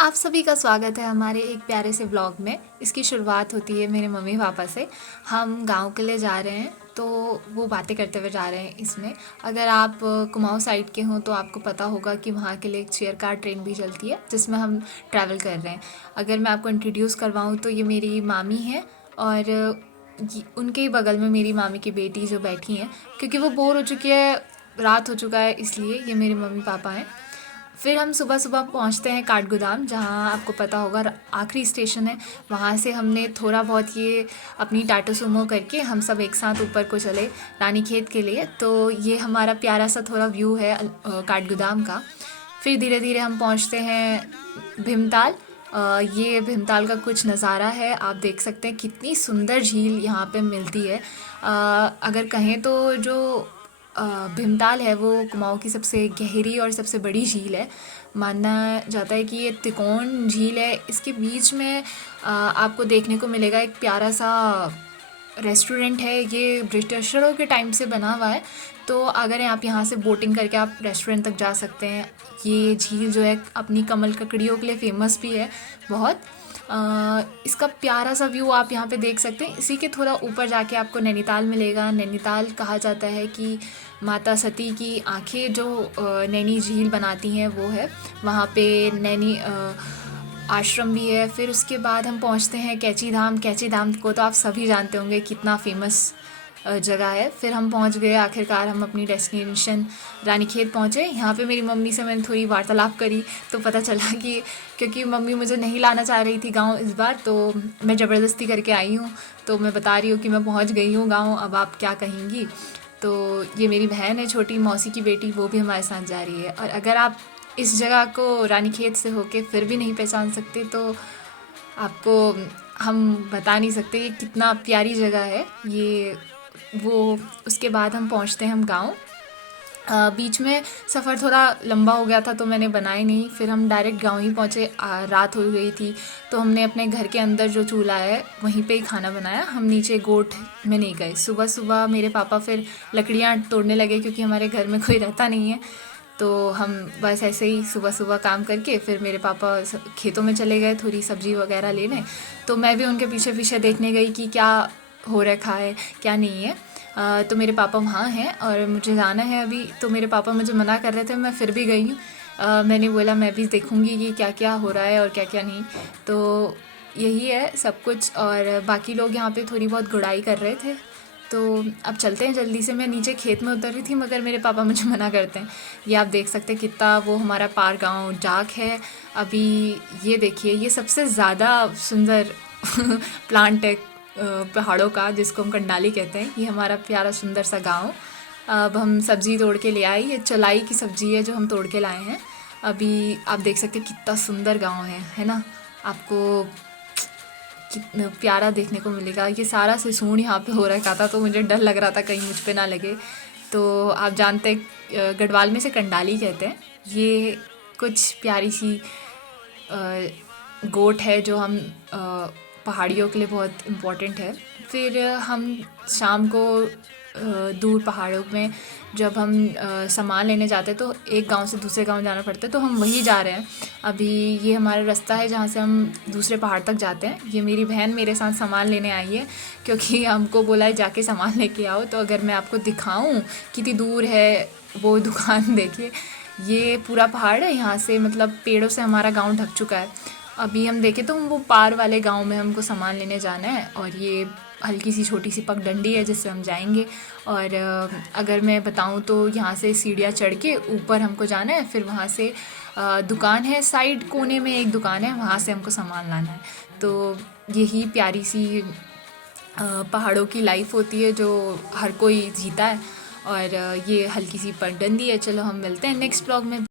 आप सभी का स्वागत है हमारे एक प्यारे से व्लॉग में। इसकी शुरुआत होती है मेरे मम्मी पापा से। हम गांव के लिए जा रहे हैं तो वो बातें करते हुए जा रहे हैं इसमें। अगर आप कुमाऊं साइड के हों तो आपको पता होगा कि वहाँ के लिए एक चेयर कार ट्रेन भी चलती है जिसमें हम ट्रैवल कर रहे हैं। अगर मैं आपको इंट्रोड्यूस करवाऊँ तो ये मेरी मामी है और उनके ही बगल में मेरी मामी की बेटी जो बैठी हैं, क्योंकि वो बोर हो चुकी है, रात हो चुका है, इसलिए ये मेरे मम्मी पापा हैं। फिर हम सुबह सुबह पहुंचते हैं काठगोदाम, जहां आपको पता होगा आखिरी स्टेशन है। वहां से हमने थोड़ा बहुत ये अपनी टाटो सुमो करके हम सब एक साथ ऊपर को चले रानीखेत के लिए। तो ये हमारा प्यारा सा थोड़ा व्यू है काठगोदाम का। फिर धीरे धीरे हम पहुंचते हैं भीमताल। ये भीमताल का कुछ नज़ारा है, आप देख सकते हैं कितनी सुंदर झील यहाँ पे मिलती है। अगर कहें तो जो भीमताल है वो कुमाऊं की सबसे गहरी और सबसे बड़ी झील है। माना जाता है कि ये तिकोन झील है। इसके बीच में आपको देखने को मिलेगा एक प्यारा सा रेस्टोरेंट है। ये ब्रिटिशरों के टाइम से बना हुआ है, तो अगर आप यहाँ से बोटिंग करके आप रेस्टोरेंट तक जा सकते हैं। ये झील जो है अपनी कमल ककड़ियों के लिए फ़ेमस भी है बहुत। इसका प्यारा सा व्यू आप यहाँ पे देख सकते हैं। इसी के थोड़ा ऊपर जाके आपको नैनीताल मिलेगा। नैनीताल कहा जाता है कि माता सती की आंखें जो नैनी झील बनाती हैं वो है। वहाँ पे नैनी आश्रम भी है। फिर उसके बाद हम पहुँचते हैं कैची धाम। कैची धाम को तो आप सभी जानते होंगे, कितना फेमस जगह है। फिर हम पहुंच गए, आखिरकार हम अपनी डेस्टिनेशन रानीखेत पहुंचे। यहाँ पे मेरी मम्मी से मैंने थोड़ी वार्तालाप करी तो पता चला कि क्योंकि मम्मी मुझे नहीं लाना चाह रही थी गांव इस बार, तो मैं ज़बरदस्ती करके आई हूँ। तो मैं बता रही हूँ कि मैं पहुँच गई हूँ गाँव, अब आप क्या कहेंगी। तो ये मेरी बहन है, छोटी मौसी की बेटी, वो भी हमारे साथ जा रही है। और अगर आप इस जगह को रानीखेत से होके फिर भी नहीं पहचान सकते तो आपको हम बता नहीं सकते ये कितना प्यारी जगह है ये वो। उसके बाद हम पहुंचते हैं हम गांव। बीच में सफ़र थोड़ा लंबा हो गया था तो मैंने बनाई नहीं, फिर हम डायरेक्ट गांव ही पहुंचे। रात हो गई थी तो हमने अपने घर के अंदर जो चूल्हा है वहीं पे ही खाना बनाया। हम नीचे गोठ में नहीं गए। सुबह सुबह मेरे पापा फिर लकड़ियाँ तोड़ने लगे, क्योंकि हमारे घर में कोई रहता नहीं है। तो हम बस ऐसे ही सुबह सुबह काम करके फिर मेरे पापा खेतों में चले गए थोड़ी सब्ज़ी वगैरह लेने। तो मैं भी उनके पीछे पीछे देखने गई कि क्या हो रखा है क्या नहीं है। तो मेरे पापा वहाँ हैं और मुझे जाना है अभी, तो मेरे पापा मुझे मना कर रहे थे, मैं फिर भी गई हूँ। मैंने बोला मैं भी देखूँगी कि क्या क्या हो रहा है और क्या क्या नहीं। तो यही है सब कुछ। और बाकी लोग यहाँ पे थोड़ी बहुत गुड़ाई कर रहे थे। तो अब चलते हैं जल्दी से। मैं नीचे खेत में उतर रही थी मगर मेरे पापा मुझे मना करते हैं। ये आप देख सकते हैं कितना वो हमारा पार गाँव जाक है। अभी ये देखिए, ये सबसे ज़्यादा सुंदर प्लांट है पहाड़ों का, जिसको हम कंडाली कहते हैं। ये हमारा प्यारा सुंदर सा गांव। अब हम सब्ज़ी तोड़ के ले आई। ये चलाई की सब्ज़ी है जो हम तोड़ के लाए हैं। अभी आप देख सकते हैं कितना सुंदर गांव है ना। आपको कितना प्यारा देखने को मिलेगा। ये सारा सिसून यहाँ पे हो रखा था तो मुझे डर लग रहा था कहीं मुझ पे ना लगे। तो आप जानते हैं गढ़वाल में से कंडाली कहते हैं। ये कुछ प्यारी सी गोट है जो हम पहाड़ियों के लिए बहुत इम्पोर्टेंट है। फिर हम शाम को दूर पहाड़ों में जब हम सामान लेने जाते तो एक गांव से दूसरे गांव जाना पड़ता है, तो हम वहीं जा रहे हैं। अभी ये हमारा रास्ता है जहाँ से हम दूसरे पहाड़ तक जाते हैं। ये मेरी बहन मेरे साथ सामान लेने आई है, क्योंकि हमको बोला है जाके सामान लेके आओ। तो अगर मैं आपको दिखाऊं कितनी दूर है वो दुकान देखिए, ये पूरा पहाड़ है। यहाँ से मतलब पेड़ों से हमारा गाँव ढक चुका है। अभी हम देखें तो वो पार वाले गांव में हमको सामान लेने जाना है। और ये हल्की सी छोटी सी पगडंडी है जिससे हम जाएंगे। और अगर मैं बताऊं तो यहाँ से सीढ़ियाँ चढ़ के ऊपर हमको जाना है। फिर वहाँ से दुकान है, साइड कोने में एक दुकान है, वहाँ से हमको सामान लाना है। तो यही प्यारी सी पहाड़ों की लाइफ होती है जो हर कोई जीता है। और ये हल्की सी पगडंडी है। चलो हम मिलते हैं नेक्स्ट ब्लॉग में।